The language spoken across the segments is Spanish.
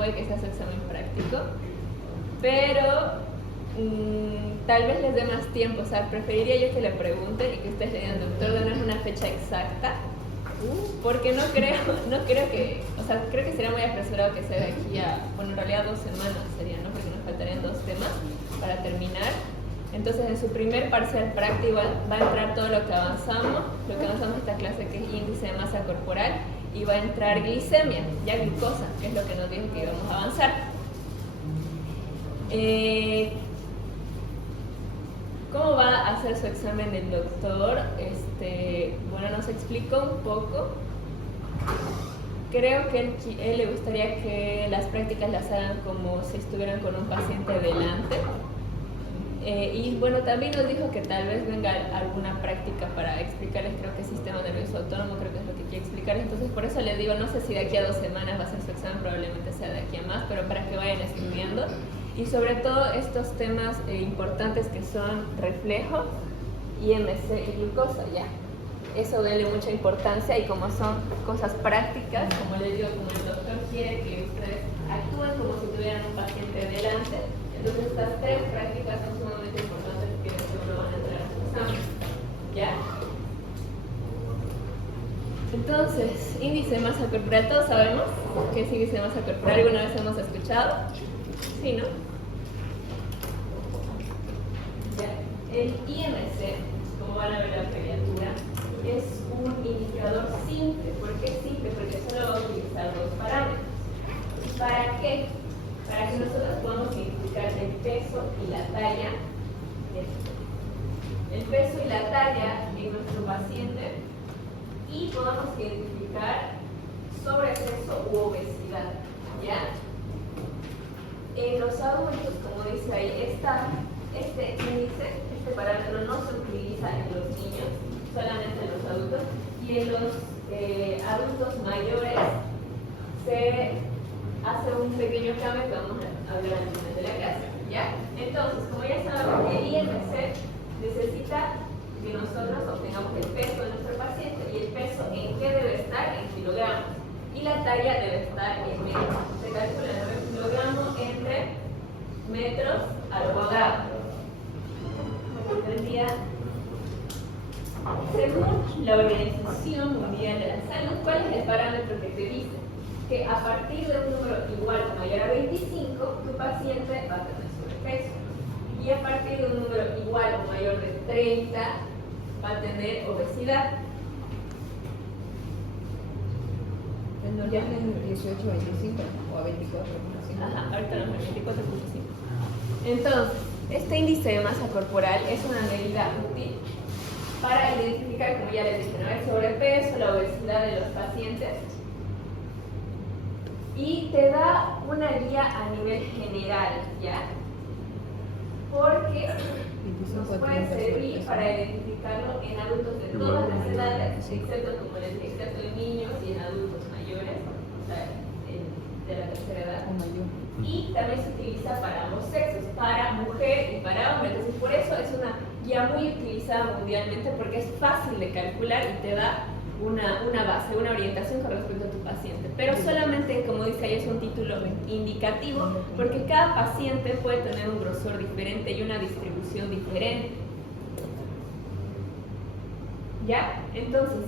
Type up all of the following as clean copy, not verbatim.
puede que sea su examen práctico, pero tal vez les dé más tiempo. O sea, preferiría yo que le pregunten y que ustedes le digan, doctor, danos una fecha exacta, porque no creo que, o sea, creo que sería muy apresurado que sea de aquí a, bueno, en realidad 2 semanas sería, ¿no? Porque nos faltarían 2 temas para terminar. Entonces, en su primer parcial práctico va a entrar todo lo que avanzamos esta clase, que es índice de masa corporal, y va a entrar glicemia, ya glucosa, que es lo que nos dijo que íbamos a avanzar. ¿Cómo va a hacer su examen el doctor? Bueno, nos explicó un poco. Creo que él le gustaría que las prácticas las hagan como si estuvieran con un paciente delante. Y bueno, también nos dijo que tal vez venga alguna práctica para explicarles, creo que sistema nervioso autónomo, creo que es lo que quiere explicar. Entonces, por eso les digo, no sé si de aquí a 2 semanas va a ser su examen, probablemente sea de aquí a más, pero para que vayan estudiando. Y sobre todo estos temas importantes que son reflejo, IMC y glucosa, ya. Eso denle mucha importancia, y como son cosas prácticas, como les digo, como el doctor quiere que ustedes actúen como si tuvieran un paciente delante, entonces estas 3 prácticas son sumamente importantes porque seguro van a entrar a su examen, ¿ya? Entonces, índice de masa corporal, todos sabemos qué es índice de masa corporal, ¿alguna vez hemos escuchado? Sí, ¿no? Ya. El IMC, como van a ver la abreviatura, es un indicador simple. ¿Por qué simple? Porque solo va a utilizar 2 parámetros. ¿Para qué? Para que nosotros podamos identificar el peso y la talla. El peso y la talla de nuestro paciente, y podamos identificar sobrepeso u obesidad, ¿ya? En los adultos, como dice ahí, este índice, este parámetro no se utiliza en los niños, solamente en los adultos, y en los adultos mayores se hace un pequeño cambio que vamos a hablar al final de la clase, ¿ya? Entonces, como ya saben, el IMC necesita que nosotros obtengamos el peso de nuestro paciente, y el peso en qué debe estar, en kilogramos, y la talla debe estar en metros. Se calcula el kilogramo entre metros al cuadrado. Según la Organización Mundial de la Salud, ¿cuál es el parámetro que te dice? Que a partir de un número igual o mayor a 25, tu paciente va a tener sobrepeso. Y a partir de un número igual o mayor de 30, va a tener obesidad. ¿Ya en 18, 25 o a 24.5? Ajá, ahorita nos 24.5. Entonces, este índice de masa corporal es una medida útil para identificar, como ya les dije, ¿no?, el sobrepeso, la obesidad de los pacientes, y te da una guía a nivel general, ¿ya? Porque nos puede servir para identificarlo en adultos de todas las edades, excepto, como les dije, excepto en niños y en adultos mayores, o sea, de la tercera edad. O mayor. Y también se utiliza para ambos sexos, para mujer y para hombre. Entonces, por eso es una guía muy utilizada mundialmente, porque es fácil de calcular y te da una base, una orientación con respecto a tu paciente. Pero solamente, como dice ahí, es un título indicativo, porque cada paciente puede tener un grosor diferente y una distribución diferente. ¿Ya? Entonces,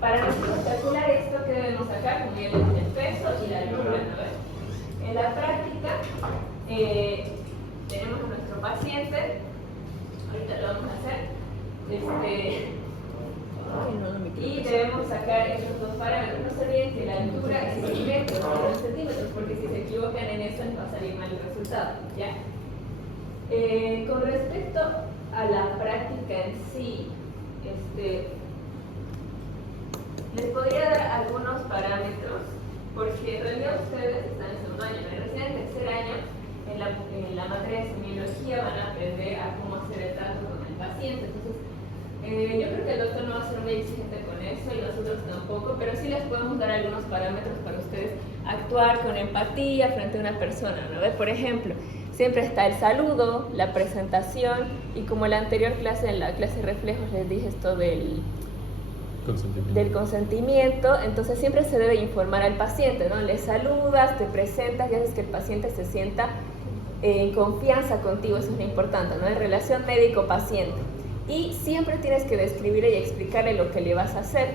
para nosotros calcular esto, ¿qué debemos sacar? Como ya les dije, el peso y la altura, ¿no? En la práctica, tenemos a nuestro paciente, ahorita lo vamos a hacer, y debemos sacar estos 2 parámetros. No se olviden que la altura es en metros, no en centímetros, porque si se equivocan en eso les va a salir mal el resultado, ¿ya? Con respecto a la práctica en sí, les podría dar algunos parámetros, porque en realidad ustedes están en segundo año, pero recién en tercer año, en la materia de semiología, van a aprender a cómo hacer el trato con el paciente. Entonces, yo creo que el doctor no va a ser muy exigente con eso, y nosotros tampoco, pero sí les podemos dar algunos parámetros para ustedes actuar con empatía frente a una persona, ¿no? Por ejemplo, siempre está el saludo, la presentación, y como en la anterior clase, en la clase de reflejos, les dije esto del del consentimiento, entonces siempre se debe informar al paciente, ¿no? Le saludas, te presentas y haces que el paciente se sienta en confianza contigo, eso es lo importante, ¿no? En relación médico-paciente. Y siempre tienes que describirle y explicarle lo que le vas a hacer,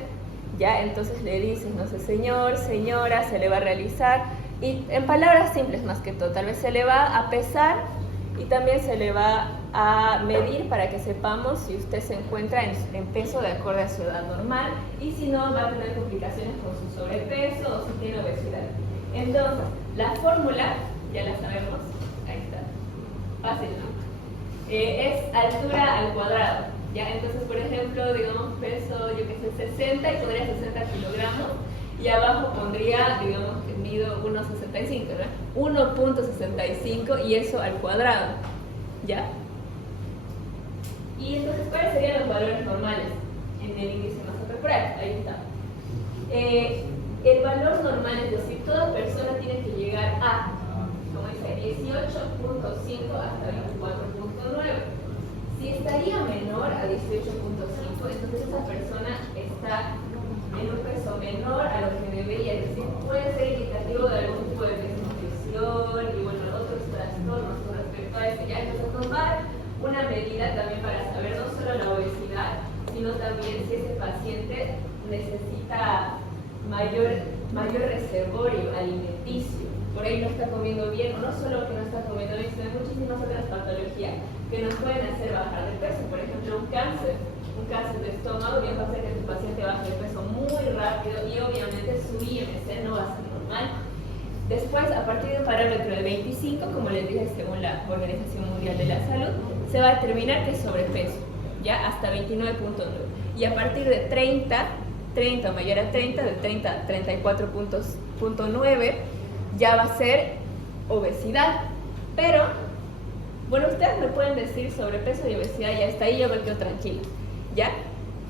¿ya? Entonces le dices, no sé, señor, señora, se le va a realizar, y en palabras simples más que todo, tal vez se le va a pesar y también se le va a medir para que sepamos si usted se encuentra en peso de acuerdo a su edad normal y si no va a tener complicaciones con su sobrepeso o si tiene obesidad. Entonces, la fórmula, ya la sabemos, ahí está, fácil, ¿no? Es altura al cuadrado, ¿ya? Entonces, por ejemplo, digamos, peso, yo que sé, 60 y pondría 60 kilogramos y abajo pondría, digamos, que mido 1,65, ¿no? 1,65 y eso al cuadrado, ¿ya? Y entonces, ¿cuáles serían los valores normales en el índice de masa corporal? Ahí está. El valor normal, es decir, toda persona tiene que llegar a, como dice, 18.5 hasta 24.9. Si estaría menor a 18.5, entonces esa persona está en un peso menor a lo que debería, es decir, puede ser indicativo de algún tipo de desnutrición y bueno, otros trastornos con respecto a esto. Ya entonces nos va a dar una medida también para saber no solo la obesidad, sino también si ese paciente necesita mayor reservorio alimenticio. Por ahí no está comiendo bien, o no solo que no está comiendo bien, sino muchísimas otras patologías que nos pueden hacer bajar de peso. Por ejemplo, un cáncer de estómago bien va a hacer que tu paciente baje de peso muy rápido y obviamente su IMC no va a ser normal. Después, a partir de un parámetro de 25, como les dije, según la Organización Mundial de la Salud, se va a determinar que es sobrepeso, ya hasta 29.9. Y a partir de 30 o mayor a 30, de 30 a 34.9, ya va a ser obesidad. Pero, bueno, ustedes me pueden decir sobrepeso y obesidad y hasta ahí yo me quedo tranquila, ¿ya?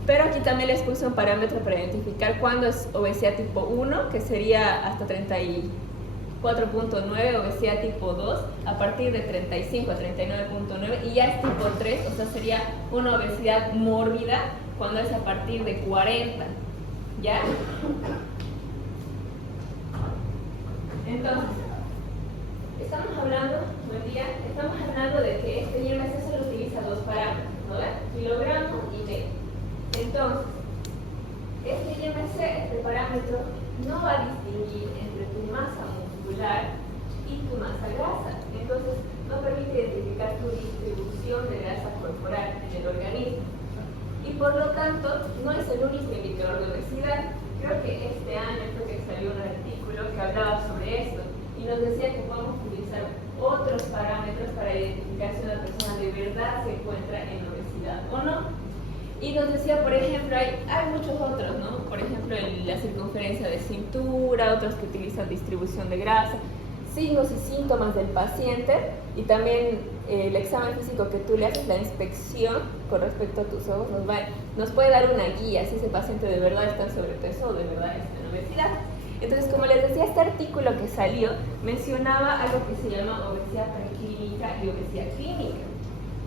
Pero aquí también les puse un parámetro para identificar cuándo es obesidad tipo 1, que sería hasta 34.9, obesidad tipo 2, a partir de 35 a 39.9, y ya es tipo 3, o sea, sería una obesidad mórbida cuando es a partir de 40, ¿ya? Entonces, estamos hablando de que este IMC solo utiliza dos parámetros, ¿no? Kilogramo y medio. Entonces, este IMC, este parámetro, no va a distinguir entre tu masa muscular y tu masa grasa. Entonces, no permite identificar tu distribución de grasa corporal en el organismo. Y por lo tanto, no es el único indicador de obesidad. Creo que este año salió un artículo que hablaba sobre esto y nos decía que podemos utilizar otros parámetros para identificar si una persona de verdad se encuentra en obesidad o no. Y nos decía, por ejemplo, hay muchos otros, ¿no? Por ejemplo, la circunferencia de cintura, otros que utilizan distribución de grasa, signos y síntomas del paciente y también el examen físico que tú le haces, la inspección con respecto a tus ojos, nos puede dar una guía si ese paciente de verdad está en sobrepeso o de verdad está en obesidad. Entonces, como les decía, este artículo que salió mencionaba algo que se llama obesidad preclínica y obesidad clínica.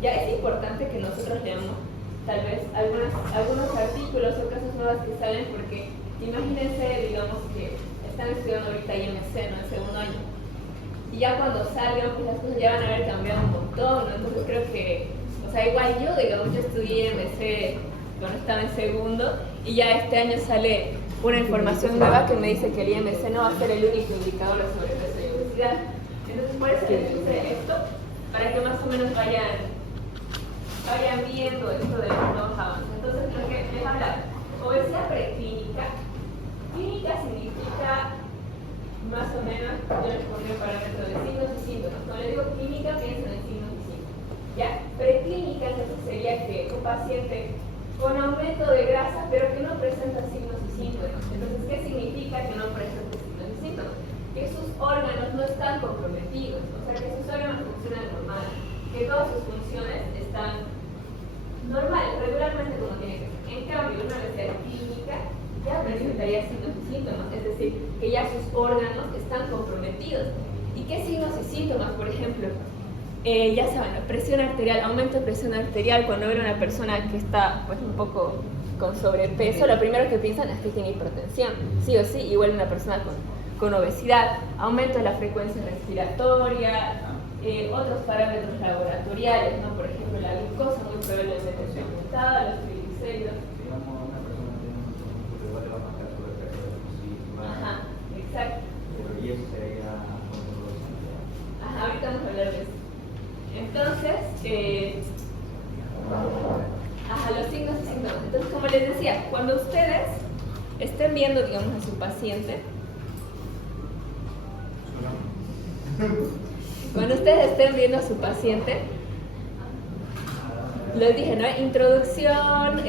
Ya es importante que nosotros leamos tal vez algunos artículos o cosas nuevas que salen, porque imagínense, digamos, que están estudiando ahorita IMC, ¿no? En segundo año. Y ya cuando salgan, pues las cosas ya van a haber cambiado un montón, ¿no? Entonces creo que, o sea, igual yo estudié IMC cuando estaba en segundo y ya este año sale una información nueva que me dice que el IMC no va a ser el único indicador de sobrepeso y obesidad. Entonces por eso les puse esto, para que más o menos vayan viendo esto de los nuevos avances. Entonces lo que les hablaba, obesidad preclínica. Clínica significa más o menos, yo les pondré un parámetro de signos y síntomas. Cuando les digo clínica, piensen en signos y síntomas, ¿ya? Preclínica, entonces sería que un paciente con aumento de grasa, pero que no presenta signos y síntomas. Entonces, ¿qué significa que no presenta signos y síntomas? Que sus órganos no están comprometidos, o sea, que sus órganos funcionan normal, que todas sus funciones están normal, regularmente como tiene que ser. En cambio, una obesidad clínica ya presentaría signos y síntomas, es decir, que ya sus órganos están comprometidos. ¿Y qué signos y síntomas? Por ejemplo, Ya saben, la presión arterial, aumento de presión arterial cuando ven a una persona que está pues un poco con sobrepeso, lo primero que piensan es que tiene hipertensión, sí o sí, igual una persona con obesidad, aumento de la frecuencia respiratoria, otros parámetros laboratoriales, ¿no? Por ejemplo, la glucosa muy probablemente está aumentada, los triglicéridos. Digamos, una persona tiene un músculo igual le va a marcar sobrepeso de por sí. Ajá, exacto. Pero y eso sería contraproducente. Ajá, ahorita vamos a hablar de eso. Entonces, los signos y síntomas. Entonces, como les decía, cuando ustedes estén viendo, digamos, a su paciente, les dije, ¿no? Introducción,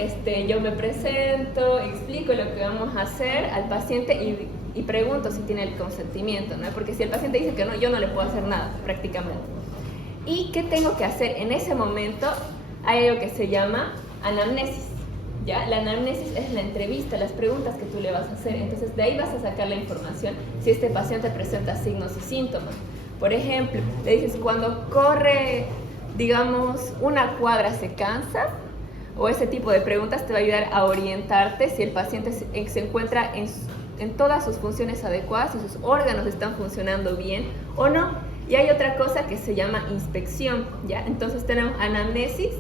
yo me presento, explico lo que vamos a hacer al paciente y pregunto si tiene el consentimiento, ¿no? Porque si el paciente dice que no, yo no le puedo hacer nada, prácticamente. ¿Y qué tengo que hacer? En ese momento hay algo que se llama anamnesis, ¿ya? La anamnesis es la entrevista, las preguntas que tú le vas a hacer. Entonces, de ahí vas a sacar la información si este paciente presenta signos y síntomas. Por ejemplo, le dices, cuando corre, digamos, una cuadra se cansa, o ese tipo de preguntas te va a ayudar a orientarte si el paciente se encuentra en todas sus funciones adecuadas, si sus órganos están funcionando bien o no. Y hay otra cosa que se llama inspección, ¿ya? Entonces tenemos anamnesis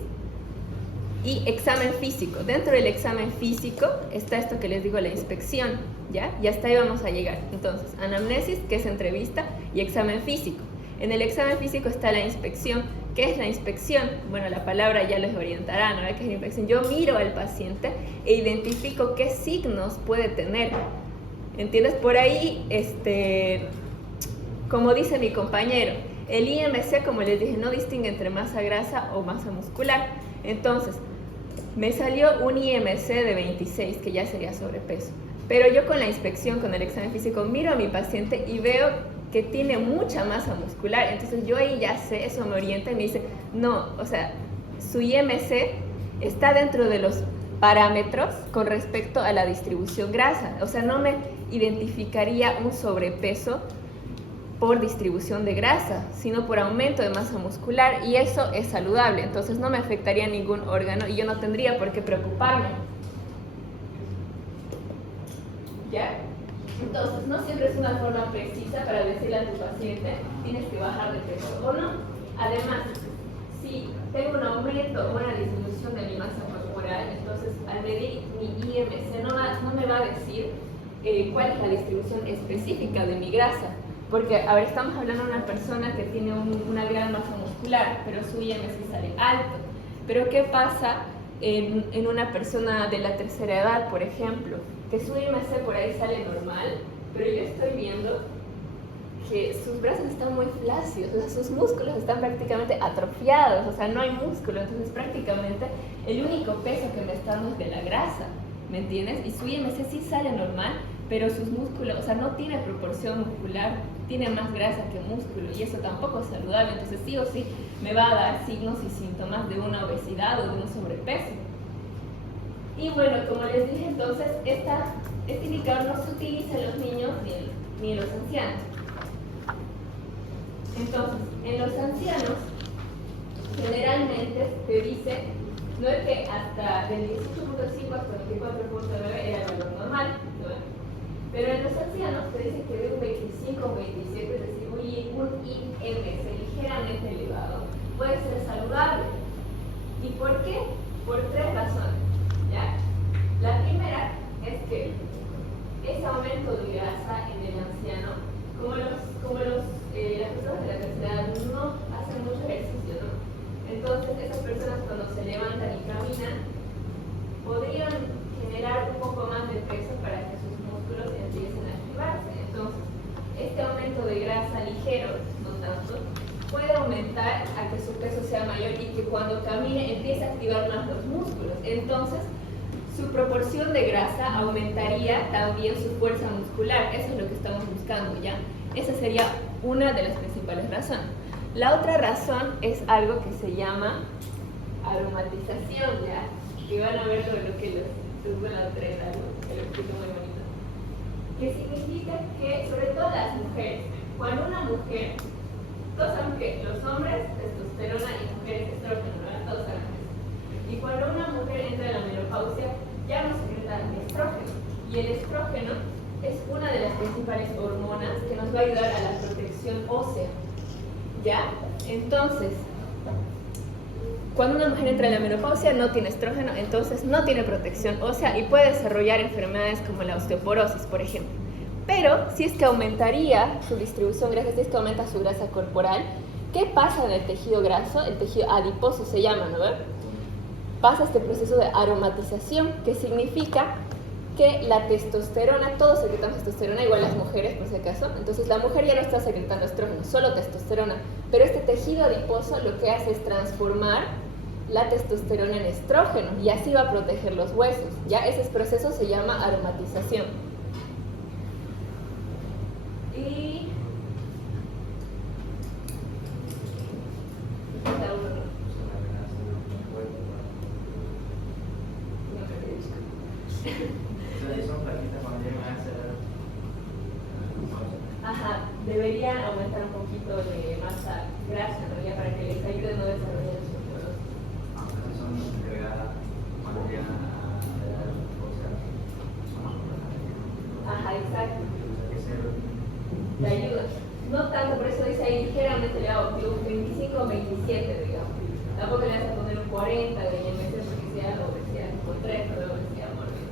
y examen físico. Dentro del examen físico está esto que les digo, la inspección, ¿ya? Y hasta ahí vamos a llegar. Entonces, anamnesis, que es entrevista, y examen físico. En el examen físico está la inspección. ¿Qué es la inspección? Bueno, la palabra ya les orientará, ¿no? ¿Qué es la inspección? Yo miro al paciente e identifico qué signos puede tener. ¿Entiendes? Por ahí, como dice mi compañero, el IMC, como les dije, no distingue entre masa grasa o masa muscular. Entonces, me salió un IMC de 26, que ya sería sobrepeso. Pero yo con la inspección, con el examen físico, miro a mi paciente y veo que tiene mucha masa muscular. Entonces, yo ahí ya sé, eso me orienta y me dice, no, o sea, su IMC está dentro de los parámetros con respecto a la distribución grasa. O sea, no me identificaría un sobrepeso por distribución de grasa, sino por aumento de masa muscular, y eso es saludable, entonces no me afectaría ningún órgano y yo no tendría por qué preocuparme. ¿Ya? Entonces, no siempre es una forma precisa para decirle a tu paciente tienes que bajar de peso o no. Además, si tengo un aumento o una disminución de mi masa corporal, entonces al medir mi IMC no me va a decir cuál es la distribución específica de mi grasa. Porque, a ver, estamos hablando de una persona que tiene una gran masa muscular, pero su IMC sale alto. Pero, ¿qué pasa en una persona de la tercera edad, por ejemplo? Que su IMC por ahí sale normal, pero yo estoy viendo que sus brazos están muy flácidos, o sea, sus músculos están prácticamente atrofiados, o sea, no hay músculo. Entonces, prácticamente, el único peso que me está dando es de la grasa, ¿me entiendes? Y su IMC sí sale normal, pero sus músculos, o sea, no tiene proporción muscular, tiene más grasa que músculo, y eso tampoco es saludable. Entonces, sí o sí, me va a dar signos y síntomas de una obesidad o de un sobrepeso. Y bueno, como les dije, entonces, este indicador no se utiliza en los niños ni en los ancianos. Entonces, en los ancianos, generalmente se dice, no es que hasta del 18.5 hasta el 24.9 era el valor normal, ¿no? Pero en los ancianos se dice que de un 25 o 27, es decir, un IMC ligeramente elevado, puede ser saludable. ¿Y por qué? Por tres razones, ¿ya? La primera es que ese aumento de grasa en el anciano, como las personas de la tercera edad no hacen mucho ejercicio, ¿no? Entonces esas personas cuando se levantan y caminan podrían generar un poco más de peso para que sus músculos empiecen a activarse. Entonces, este aumento de grasa ligero, no tanto, puede aumentar a que su peso sea mayor y que cuando camine empiece a activar más los músculos. Entonces, su proporción de grasa aumentaría también su fuerza muscular. Eso es lo que estamos buscando, ¿ya? Esa sería una de las principales razones. La otra razón es algo que se llama aromatización, ¿ya? Que van a ver lo que les voy a traer algo que lo explico muy bonito. Que significa que, sobre todo las mujeres, cuando una mujer Todos saben que los hombres, testosterona y mujeres, estrógeno, ¿verdad? Todos saben eso. Y cuando una mujer entra en la menopausia, ya no secreta estrógeno. Y el estrógeno es una de las principales hormonas que nos va a ayudar a la protección ósea. ¿Ya? Entonces, cuando una mujer entra en la menopausia no tiene estrógeno, entonces no tiene protección ósea y puede desarrollar enfermedades como la osteoporosis, por ejemplo. Pero si es que aumentaría su distribución grasa, si es que aumenta su grasa corporal, ¿qué pasa en el tejido graso? El tejido adiposo se llama, ¿no? Pasa este proceso de aromatización, que significa que la testosterona, todos secretamos testosterona, igual las mujeres por si acaso, entonces la mujer ya no está secretando estrógeno, solo testosterona, pero este tejido adiposo lo que hace es transformar la testosterona en estrógeno y así va a proteger los huesos, ya ese proceso se llama aromatización. Y Son plaquitas cuando llegan a ser. ajá, deberían aumentar un poquito de masa grasa, ¿no? Ya para que les ayude a no desarrollar osteoporosis. Aunque son agregadas cuando llegan a la edad, o sea, son más importantes. Ajá, exacto. Que ser. Te ayuda. No tanto, por eso dice ahí ligeramente elevado, un 25 o 27, digamos. Tampoco le vas a poner un 40 de IMC porque sea obesidad tipo 3 o de obesidad mórbida.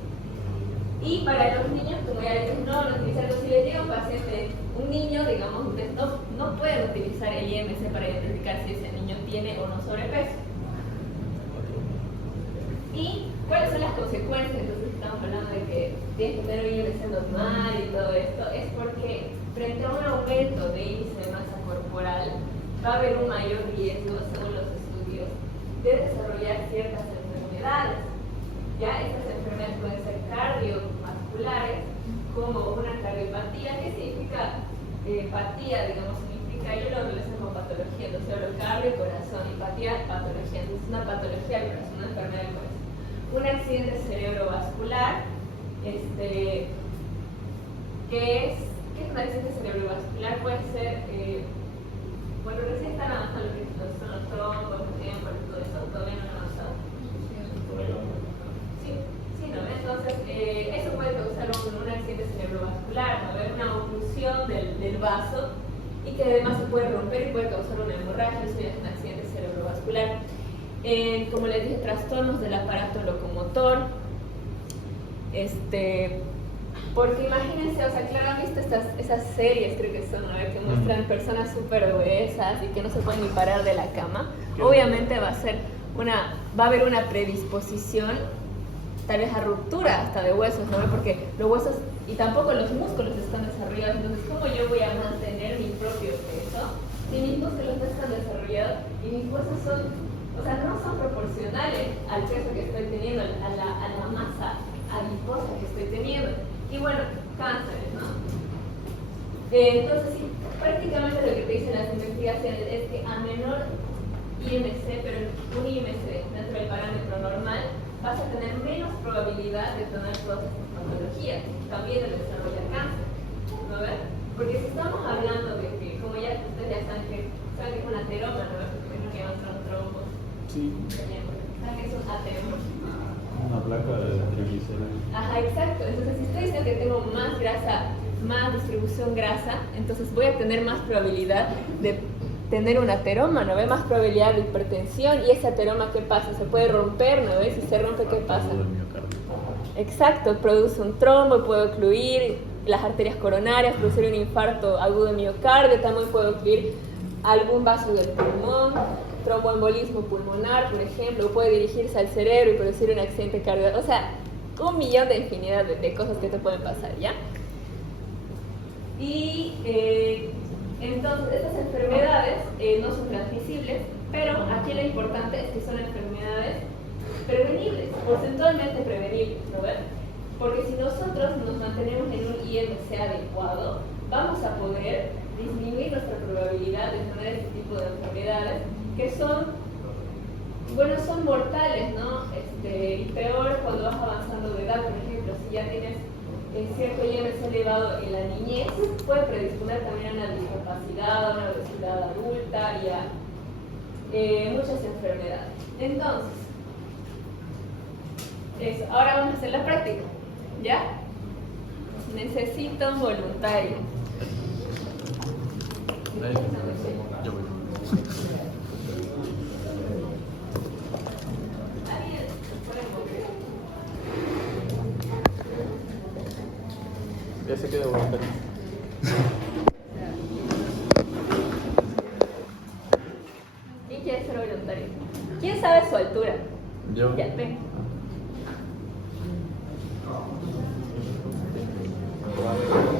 Y para los niños, como ya les dije, no utilizarlo. Si les llega un paciente, un niño, digamos, ustedes no pueden utilizar el IMC para identificar si ese niño tiene o no sobrepeso. ¿Y cuáles son las consecuencias? Entonces estamos hablando de que tienes que tener un IMC normal y todo esto. Es porque frente a un aumento de índice de masa corporal va a haber un mayor riesgo, según los estudios, de desarrollar ciertas enfermedades. Ya estas enfermedades pueden ser cardiovasculares, como una cardiopatía. ¿Qué significa patía? Digamos, significa, yo lo relaciono con patología, entonces hablo cardio, corazón, y patía, patología. Entonces es una patología del corazón, una enfermedad del corazón. Un accidente cerebrovascular, ¿qué es un accidente cerebrovascular? Puede ser, bueno, recién están avanzando lo que son los trombos, los tiempos, todo eso, todavía no han avanzado. Sí, ¿no? Entonces, eso puede causar un accidente cerebrovascular, ¿no? Una oclusión del vaso y que además se puede romper y puede causar una hemorragia, eso ya es un accidente cerebrovascular. Como les dije, trastornos del aparato locomotor, porque imagínense, o sea, claro, han visto esas series, creo que son, ¿no? Que muestran personas súper obesas y que no se pueden ni parar de la cama. Obviamente va a haber una predisposición tal vez a ruptura hasta de huesos, ¿no? Porque los huesos y tampoco los músculos están desarrollados, entonces ¿cómo yo voy a mantener mi propio peso si mis músculos no están desarrollados y mis huesos no son proporcionales al peso que estoy teniendo, a la masa adiposa que estoy teniendo? Y bueno, cánceres, ¿no? Entonces sí, prácticamente lo que te dicen las investigaciones es que a menor IMC, pero un IMC dentro del parámetro normal, vas a tener menos probabilidad de tener todas estas patologías, también el desarrollo del cáncer, ¿no ves? Porque si estamos hablando de que, como ya ustedes ya saben que es un ateroma, ¿no ves? Porque no llaman trombos. Sí. ¿Saben que es un ateroma? Una placa de triglicéridos. Ajá, exacto. Entonces, si estoy diciendo que tengo más grasa, más distribución grasa, entonces voy a tener más probabilidad de tener un ateroma, ¿no ve? Más probabilidad de hipertensión. Y ese ateroma, ¿qué pasa? Se puede romper, ¿no ve? Si se rompe, ¿qué pasa? Exacto, produce un trombo, puede ocluir las arterias coronarias, producir un infarto agudo de miocardio, también puede ocluir algún vaso del pulmón, tromboembolismo pulmonar, por ejemplo, puede dirigirse al cerebro y producir un accidente cardiovascular. O sea, un millón de infinidad de cosas que te pueden pasar, ¿ya? Y entonces, estas enfermedades no son transmisibles, pero aquí lo importante es que son enfermedades prevenibles, porcentualmente prevenibles, ¿no ven? Porque si nosotros nos mantenemos en un IMC adecuado, vamos a poder disminuir nuestra probabilidad de tener este tipo de enfermedades que son mortales, ¿no? Y peor cuando vas avanzando de edad, por ejemplo, si ya tienes cierto IMC elevado en la niñez, puede predisponer también a una discapacidad, a una obesidad edad adulta, ya muchas enfermedades. Entonces, eso. Ahora vamos a hacer la práctica, ¿ya? Necesito un voluntario. Yo voy. ¿Alguien se puede mover? Ya se quedó voluntario. ¿Quién quiere ser voluntario? ¿Quién sabe su altura? Yo. Ya, ven. Bueno.